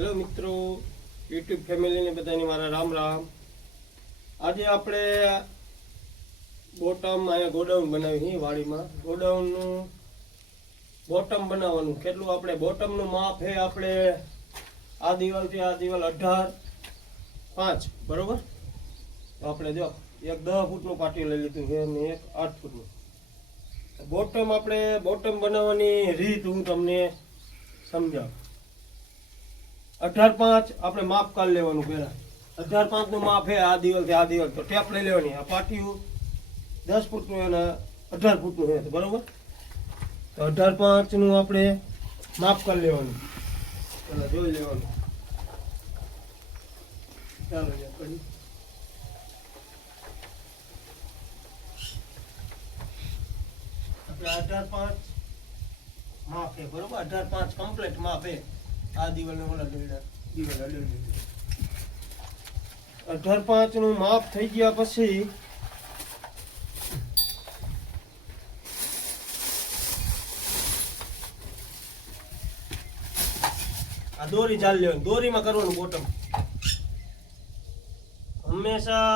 Hello મિત્રો, YouTube ફેમિલીને બધાની મારા રામ રામ. આજે આપણે બોટમ અહીંયા ગોડાઉન બનાવી છે વાડીમાં. ગોડાઉનનું બોટમ બનાવવાનું. કેટલું આપણે બોટમનું માપ છે આપણે આ દિવાલથી આ દિવાલ અઢાર, પાંચ, બરોબર? તો આપણે જો, એક દસ ફૂટનું પાટી લઈ લીધું છે અને એક આઠ ફૂટનું. બોટમ આપણે બોટમ બનાવવાની રીત હું તમને સમજાવું. અઢાર પાંચ આપણે માપ કરી લેવાનું પહેલા. અઢાર પાંચનું માપ હે, આ દિવાલ આ દિવસ તો ટેપ લઈ લેવાની. આ પાટિયું, દસ ફૂટનું અને અઢાર ફૂટનું છે તો બરોબર? તો અઢાર પાંચનું આપણે માપ કરી લેવાનું. પેલા જોઈ લેવાનું. ચાલો. આપણે અઢાર પાંચ માપ હે, બરોબર? અઢાર પાંચ કમ્પ્લીટ માપ છે આ દિવાલને ઓલા દોરડા દિવાલ અઢાર પાંચનું માપ થઈ ગયા પછી આ દોરી ચાલ લેવાની દોરીમાં કરવાનું બોટમ હંમેશા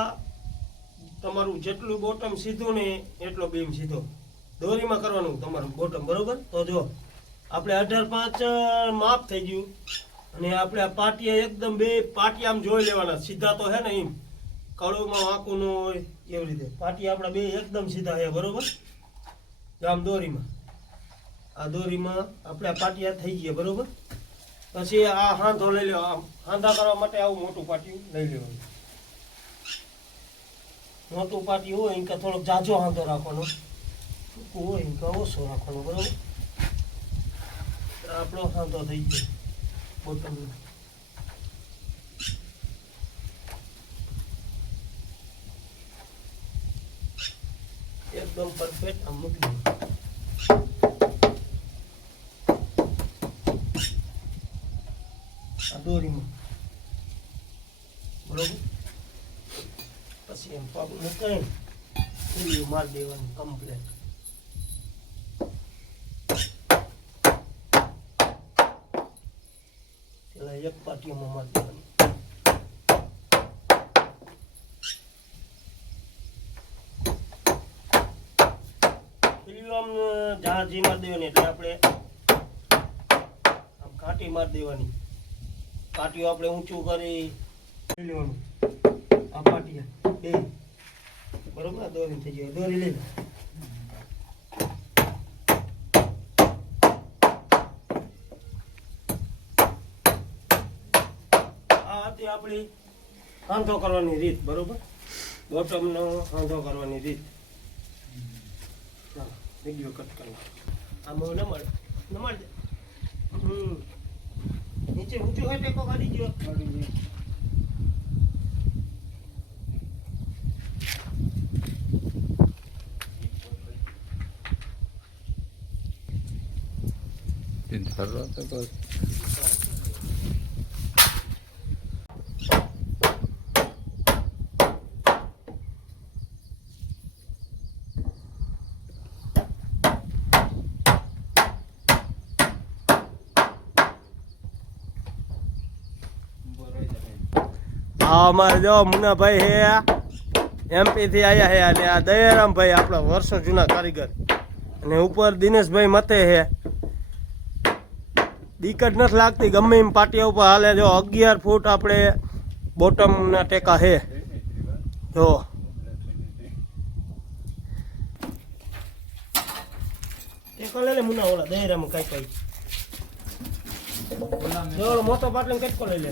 તમારું જેટલું બોટમ સીધું ને એટલો બીમ સીધો. દોરીમાં કરવાનું તમારું બોટમ બરોબર? તો જો. આપણે અઢાર પાંચ માફ થઈ ગયું. અને આપણે પાટિયા એકદમ બે પાટિયા આમ જોઈ લેવાના. સીધા તો હે ને એમ. કળોમાં વાંકું ન હોય એવી રીતે. પાટિયા આપણા બે એકદમ સીધા છે બરોબર? આમ દોરીમાં. આ દોરીમાં આપણે આ પાટિયા થઈ ગયા, બરોબર? પછી આ હાંધો લઈ લેવા આમ હાંધા કરવા માટે આવું મોટું પાટિયું લઈ લેવાનું મોટું પાટિયું હોય કે થોડોક જાજો હાંધો રાખવાનો. હોય કે ઓછો રાખવાનો, બરોબર? આપણો હાંધો થઈ ગયો. બોટમ એકદમ પરફેક્ટ આમ મૂકી આ દોરીમાં. બરોબર? પછી એમ પગ મૂકાય ને મારી દેવાનું કમ્પ્લેટ એક પાટીમાં મારી દેવાની. જહાજી મારી દેવાની એટલે આપણે આમ કાંટી મારી દેવાની. પાટીઓ આપણે ઊંચું કરી લેવાનું. આ પાટિયા, બે. બરોબર? દોરી થઈ જાય. દોરી લઈ લે આ હતી આપણી સાંધો કરવાની રીત, બરોબર? બોટમનો સાંધો કરવાની રીત. વીડિયો કટ કરો આમાં નમળ નમળ નીચે ઊંચું હોય ટેકો કાઢી ગયો હા, અમારે જો મુનાભાઈ હે એમપી થી આયા હે અને આ દયારામભાઈ, આપણા વર્ષો જૂના કારીગર. અને ઉપર દિનેશભાઈ મતે હે. દીકટ નથી લાગતી, ગમે એમ પાટિયા ઉપર હાલે. જો અગિયાર ફૂટ આપણે બોટમના ટેકા હે. જો. લે મુના ઓલા દયારામ કઈ કઈ મોટો પાટલો કેટલો લઈ લે.